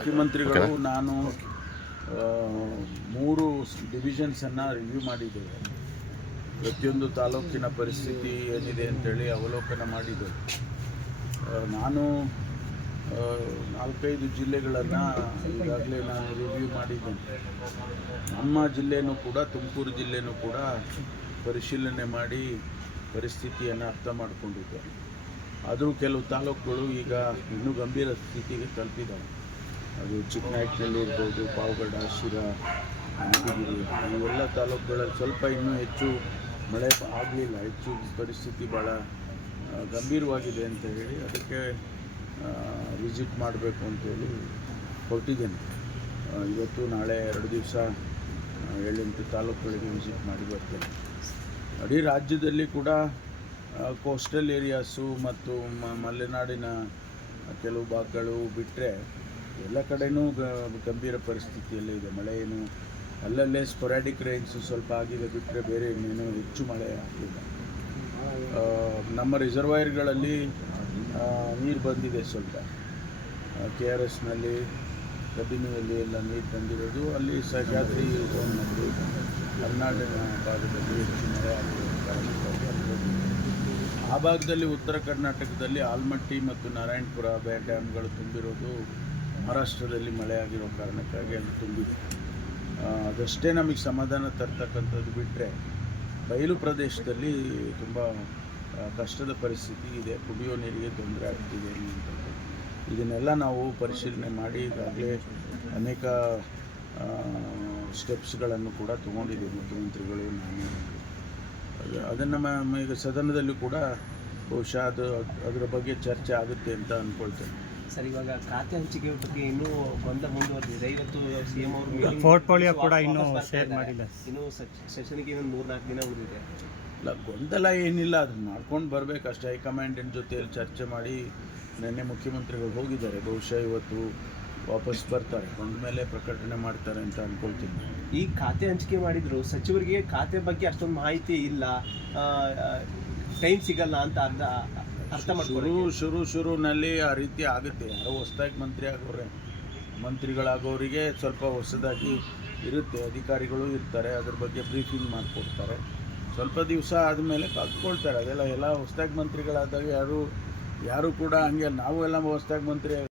ಮುಖ್ಯಮಂತ್ರಿಗಳು ನಾನು 3 ಡಿವಿಷನ್ಸನ್ನು ರಿವ್ಯೂ ಮಾಡಿದ್ದೇವೆ. ಪ್ರತಿಯೊಂದು ತಾಲೂಕಿನ ಪರಿಸ್ಥಿತಿ ಏನಿದೆ ಅಂತೇಳಿ ಅವಲೋಕನ ಮಾಡಿದ್ದೇವೆ. ನಾನು 4-5 ಜಿಲ್ಲೆಗಳನ್ನು ಈಗಾಗಲೇ ನಾನು ರಿವ್ಯೂ ಮಾಡಿದ್ದೇನೆ. ನಮ್ಮ ಜಿಲ್ಲೆಯೂ ಕೂಡ, ತುಮಕೂರು ಜಿಲ್ಲೆಯೂ ಕೂಡ ಪರಿಶೀಲನೆ ಮಾಡಿ ಪರಿಸ್ಥಿತಿಯನ್ನು ಅರ್ಥ ಮಾಡಿಕೊಂಡಿದ್ದೇವೆ. ಆದರೂ ಕೆಲವು ತಾಲೂಕುಗಳು ಈಗ ಇನ್ನೂ ಗಂಭೀರ ಸ್ಥಿತಿಗೆ ತಲುಪಿದ್ದಾವೆ. ಅದು ಚಿಕ್ಕನಾಯಕನಹಳ್ಳಿ ಇರ್ಬೋದು, ಪಾವಗಡ, ಶಿರಾ, ಅನಂತಗಿರಿ, ಇವೆಲ್ಲ ತಾಲೂಕುಗಳಲ್ಲಿ ಸ್ವಲ್ಪ ಇನ್ನೂ ಹೆಚ್ಚು ಮಳೆ ಆಗಲಿಲ್ಲ. ಹೆಚ್ಚು ಪರಿಸ್ಥಿತಿ ಭಾಳ ಗಂಭೀರವಾಗಿದೆ ಅಂತ ಹೇಳಿ ಅದಕ್ಕೆ ವಿಸಿಟ್ ಮಾಡಬೇಕು ಅಂತೇಳಿ ಹೊರಟಿದ್ದೇನೆ. ಇವತ್ತು ನಾಳೆ 2 ದಿವಸ 7-8 ತಾಲೂಕುಗಳಿಗೆ ವಿಸಿಟ್ ಮಾಡಿ ಬರ್ತೇನೆ. ಇಡೀ ರಾಜ್ಯದಲ್ಲಿ ಕೂಡ ಕೋಸ್ಟಲ್ ಏರಿಯಾಸು ಮತ್ತು ಮಲೆನಾಡಿನ ಕೆಲವು ಭಾಗಗಳು ಬಿಟ್ಟರೆ ಎಲ್ಲ ಕಡೆಯೂ ಗಂಭೀರ ಪರಿಸ್ಥಿತಿಯಲ್ಲೇ ಇದೆ. ಮಳೆ ಏನು ಅಲ್ಲಲ್ಲೇ ಸ್ಪೊರಾಡಿಕ್ ರೈನ್ಸು ಸ್ವಲ್ಪ ಆಗಿದೆ ಬಿಟ್ಟರೆ ಬೇರೆ ಇನ್ನೇನು ಹೆಚ್ಚು ಮಳೆ ಆಗಲಿಲ್ಲ. ನಮ್ಮ ರಿಸರ್ವಾಯರ್ಗಳಲ್ಲಿ ನೀರು ಬಂದಿದೆ. ಸ್ವಲ್ಪ KRSನಲ್ಲಿ, ಕಬಿನಿಯಲ್ಲಿ ಎಲ್ಲ ನೀರು ಬಂದಿರೋದು. ಅಲ್ಲಿ ಸಹ್ಯಾದ್ರಿ ಝೋನ್ನಲ್ಲಿ, ಮಲೆನಾಡಿನ ಭಾಗದಲ್ಲಿ ಹೆಚ್ಚು ಮಳೆ ಆಗಿರೋ ಕಾರಣಕ್ಕಾಗಿ ಆ ಭಾಗದಲ್ಲಿ ಉತ್ತರ ಕರ್ನಾಟಕದಲ್ಲಿ ಆಲ್ಮಟ್ಟಿ ಮತ್ತು ನಾರಾಯಣಪುರ ಡ್ಯಾಮ್ಗಳು ತುಂಬಿರೋದು ಮಹಾರಾಷ್ಟ್ರದಲ್ಲಿ ಮಳೆ ಆಗಿರೋ ಕಾರಣಕ್ಕಾಗಿ ಅಲ್ಲಿ ತುಂಬಿದೆ. ಅದಷ್ಟೇ ನಮಗೆ ಸಮಾಧಾನ ತರ್ತಕ್ಕಂಥದ್ದು. ಬಿಟ್ಟರೆ ಬಯಲು ಪ್ರದೇಶದಲ್ಲಿ ತುಂಬ ಕಷ್ಟದ ಪರಿಸ್ಥಿತಿ ಇದೆ. ಕುಡಿಯೋ ನೀರಿಗೆ ತೊಂದರೆ ಆಗ್ತಿದೆ ಅನ್ನುವಂಥದ್ದು. ಇದನ್ನೆಲ್ಲ ನಾವು ಪರಿಶೀಲನೆ ಮಾಡಿ ಈಗಾಗಲೇ ಅನೇಕ ಸ್ಟೆಪ್ಸ್ಗಳನ್ನು ಕೂಡ ತೊಗೊಂಡಿದ್ದೀವಿ ಮುಖ್ಯಮಂತ್ರಿಗಳು, ನಾನು. ಅದನ್ನು ಈಗ ಸದನದಲ್ಲೂ ಕೂಡ ಬಹುಶಃ ಅದರ ಬಗ್ಗೆ ಚರ್ಚೆ ಆಗುತ್ತೆ ಅಂತ ಅಂದ್ಕೊಳ್ತೇನೆ. ಸರ್, ಇವಾಗ ಖಾತೆ ಹಂಚಿಕೆ ಬಗ್ಗೆ ಇನ್ನೂ ಗೊಂದಲ ಮುಂದುವರೆದಿದೆ. ಇವತ್ತು CM ಅವರು ಪೋರ್ಟ್ಫೋಲಿಯೋ ಕೂಡ ಇನ್ನೂ ಶೇರ್ ಮಾಡಿಲ್ಲ. ಇನ್ನೂ ಸೆಷನ್ಗೆ ಇನ್ನೊಂದು 3-4 ದಿನ ಉಳಿದಿದೆ. ಇಲ್ಲ, ಗೊಂದಲ ಏನಿಲ್ಲ. ಅದನ್ನ ಮಾಡ್ಕೊಂಡು ಬರಬೇಕಷ್ಟೇ. ಹೈಕಮಾಂಡಿನ ಜೊತೆಯಲ್ಲಿ ಚರ್ಚೆ ಮಾಡಿ ನಿನ್ನೆ ಮುಖ್ಯಮಂತ್ರಿಗಳು ಹೋಗಿದ್ದಾರೆ. ಬಹುಶಃ ಇವತ್ತು ವಾಪಸ್ ಬರ್ತಾರೆ. ಬಂದ ಮೇಲೆ ಪ್ರಕಟಣೆ ಮಾಡ್ತಾರೆ ಅಂತ ಅಂದ್ಕೊಳ್ತೀನಿ. ಈ ಖಾತೆ ಹಂಚಿಕೆ ಮಾಡಿದ್ರು ಸಚಿವರಿಗೆ ಖಾತೆ ಬಗ್ಗೆ ಅಷ್ಟೊಂದು ಮಾಹಿತಿ ಇಲ್ಲ, ಟೈಮ್ ಸಿಗಲ್ಲ ಅಂತ ಅರ್ಥ ಮಾಡ್ಕೊಂಡು ಶುರುನಲ್ಲಿ ಆ ರೀತಿ ಆಗುತ್ತೆ. ಯಾರೋ ಹೊಸದಾಗಿ ಮಂತ್ರಿಗಳಾಗೋರಿಗೆ ಸ್ವಲ್ಪ ಹೊಸದಾಗಿ ಇರುತ್ತೆ. ಅಧಿಕಾರಿಗಳು ಇರ್ತಾರೆ, ಅದ್ರ ಬಗ್ಗೆ ಬ್ರೀಫಿಂಗ್ ಮಾಡಿಕೊಡ್ತಾರೆ. ಸ್ವಲ್ಪ ದಿವಸ ಆದಮೇಲೆ ಕಲ್ತ್ಕೊಳ್ತಾರೆ. ಅದೆಲ್ಲ ಹೊಸದಾಗಿ ಮಂತ್ರಿಗಳಾದಾಗ ಯಾರು ಕೂಡ ಹಂಗೆ ನಾವು ಎಲ್ಲ ಹೊಸದಾಗಿ ಮಂತ್ರಿ